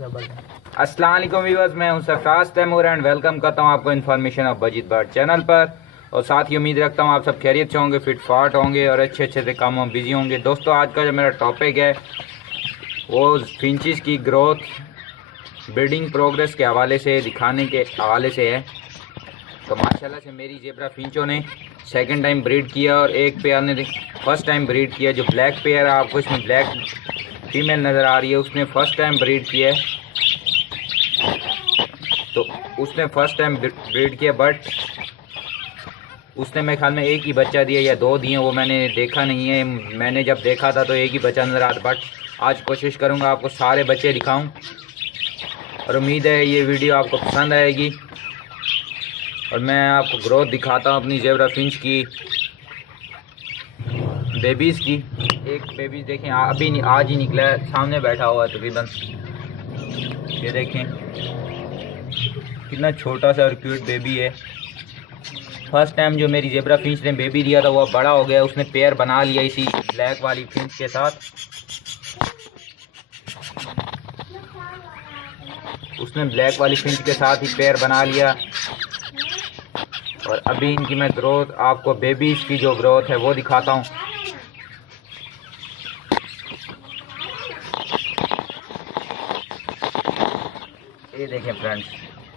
अस्सलाम वालेकुम व्यूअर्स, मैं हूं सरफराज तैमूर एंड वेलकम करता हूं आपको इन्फॉर्मेशन ऑफ बजीत बर्ड चैनल पर। और साथ ही उम्मीद रखता हूं आप सब खैरियत से होंगे, फिट फाट होंगे और अच्छे अच्छे से कामों में बिजी होंगे। दोस्तों, आज का जो मेरा टॉपिक है वो फिंचिस की ग्रोथ ब्रीडिंग प्रोग्रेस के हवाले से, दिखाने के हवाले से है। तो माशाल्लाह से मेरी जेब्रा फिंचों ने सेकंड टाइम ब्रीड किया और एक पेयर ने फर्स्ट टाइम ब्रीड किया। जो ब्लैक पेयर है, आपको इसमें ब्लैक फीमेल नज़र आ रही है, उसने फर्स्ट टाइम ब्रीड किया है। तो उसने फर्स्ट टाइम ब्रीड किया, बट उसने मेरे ख्याल में एक ही बच्चा दिया या दो दिए, वो मैंने देखा नहीं है। मैंने जब देखा था तो एक ही बच्चा नज़र आ था, बट आज कोशिश करूँगा आपको सारे बच्चे दिखाऊं और उम्मीद है ये वीडियो आपको पसंद आएगी। और मैं आपको ग्रोथ दिखाता हूँ अपनी जेब्रा फिंच की बेबीज़ की। एक बेबी देखें, अभी आज ही निकला है, सामने बैठा हुआ है तकरीबन। ये देखें कितना छोटा सा और क्यूट बेबी है। फर्स्ट टाइम जो मेरी जेब्रा फिंच ने बेबी दिया था वो बड़ा हो गया, उसने पेयर बना लिया इसी ब्लैक वाली फिंच के साथ। उसने ब्लैक वाली फिंच के साथ ही पेयर बना लिया। और अभी इनकी मैं ग्रोथ आपको बेबीज़ की जो ग्रोथ है वो दिखाता हूँ। ये देखें फ्रेंड्स,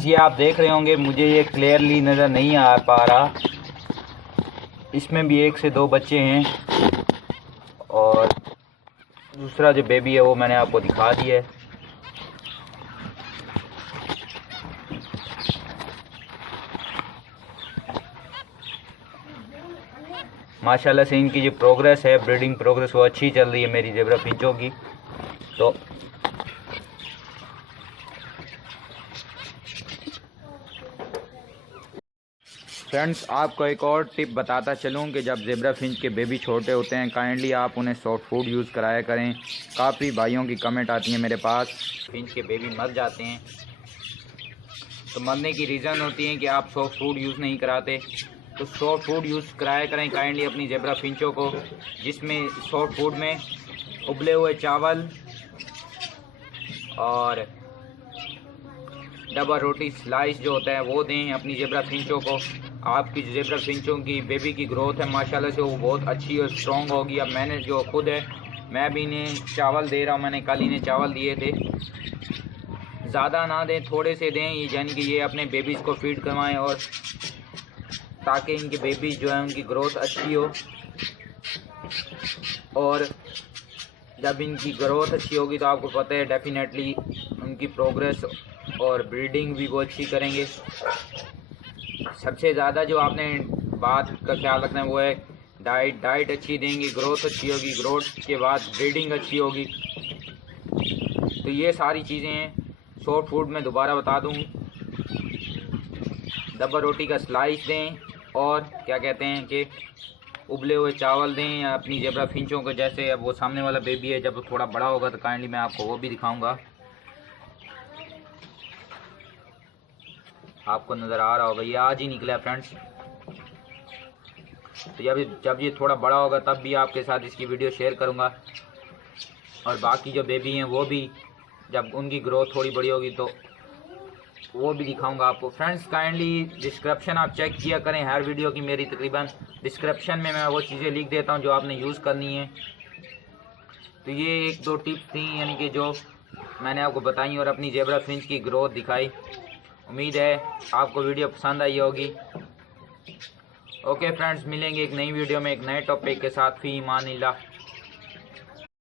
ये आप देख रहे होंगे, मुझे ये क्लियरली नज़र नहीं आ पा रहा। इसमें भी एक से दो बच्चे हैं और दूसरा जो बेबी है वो मैंने आपको दिखा दिया है। माशाल्लाह से इनकी जो प्रोग्रेस है, ब्रीडिंग प्रोग्रेस, वो अच्छी चल रही है मेरी जेब्रा फिंचों की। तो फ्रेंड्स, आपको एक और टिप बताता चलूँ कि जब जेब्रा फिंच के बेबी छोटे होते हैं, काइंडली आप उन्हें सॉफ्ट फूड यूज़ कराया करें। काफ़ी भाइयों की कमेंट आती है मेरे पास, फिंच के बेबी मर जाते हैं। तो मरने की रीज़न होती है कि आप सॉफ्ट फूड यूज़ नहीं कराते। तो सॉफ्ट फूड यूज़ कराया करें काइंडली अपनी जेब्रा फिंचों को, जिसमें सॉफ्ट फूड में उबले हुए चावल और डबल रोटी स्लाइस जो होता है वो दें अपनी जेब्रा फिंचों को। आपकी जेब्रा फिंचों की बेबी की ग्रोथ है माशाल्लाह से वो बहुत अच्छी और स्ट्रॉन्ग होगी। अब मैंने जो खुद है, मैं भी इन्हें चावल दे रहा हूँ। मैंने कल इन्हें चावल दिए थे। ज़्यादा ना दें, थोड़े से दें, यानी कि ये अपने बेबीज़ को फीड करवाएं और ताकि इनकी बेबी जो है उनकी ग्रोथ अच्छी हो। और जब इनकी ग्रोथ अच्छी होगी तो आपको पता है डेफिनेटली उनकी प्रोग्रेस और ब्रीडिंग भी वो अच्छी करेंगे। सबसे ज़्यादा जो आपने बात का ख्याल रखना है वो है डाइट अच्छी देंगे, ग्रोथ अच्छी होगी, ग्रोथ के बाद ब्रीडिंग अच्छी होगी। तो ये सारी चीज़ें हैं। सॉफ्ट फूड में दोबारा बता दूँ, डबल रोटी का स्लाइस दें और क्या कहते हैं कि उबले हुए चावल दें अपनी जेब्रा फिंचों को। जैसे अब वो सामने वाला बेबी है, जब थोड़ा बड़ा होगा तो काइंडली मैं आपको वो भी दिखाऊंगा। आपको नज़र आ रहा होगा, ये आज ही निकला है फ्रेंड्स। तो जब ये थोड़ा बड़ा होगा तब भी आपके साथ इसकी वीडियो शेयर करूंगा। और बाकी जो बेबी हैं वो भी जब उनकी ग्रोथ थोड़ी बड़ी होगी तो वो भी दिखाऊंगा आपको। फ्रेंड्स, काइंडली डिस्क्रिप्शन आप चेक किया करें हर वीडियो की। मेरी तकरीबन डिस्क्रिप्शन में मैं वो चीज़ें लिख देता हूँ जो आपने यूज़ करनी है। तो ये एक दो टिप्स थी, यानी कि जो मैंने आपको बताई और अपनी जेब्रा फिंच की ग्रोथ दिखाई। उम्मीद है आपको वीडियो पसंद आई होगी। ओके फ्रेंड्स, मिलेंगे एक नई वीडियो में एक नए टॉपिक के साथ। फी ईमानिल्लाह।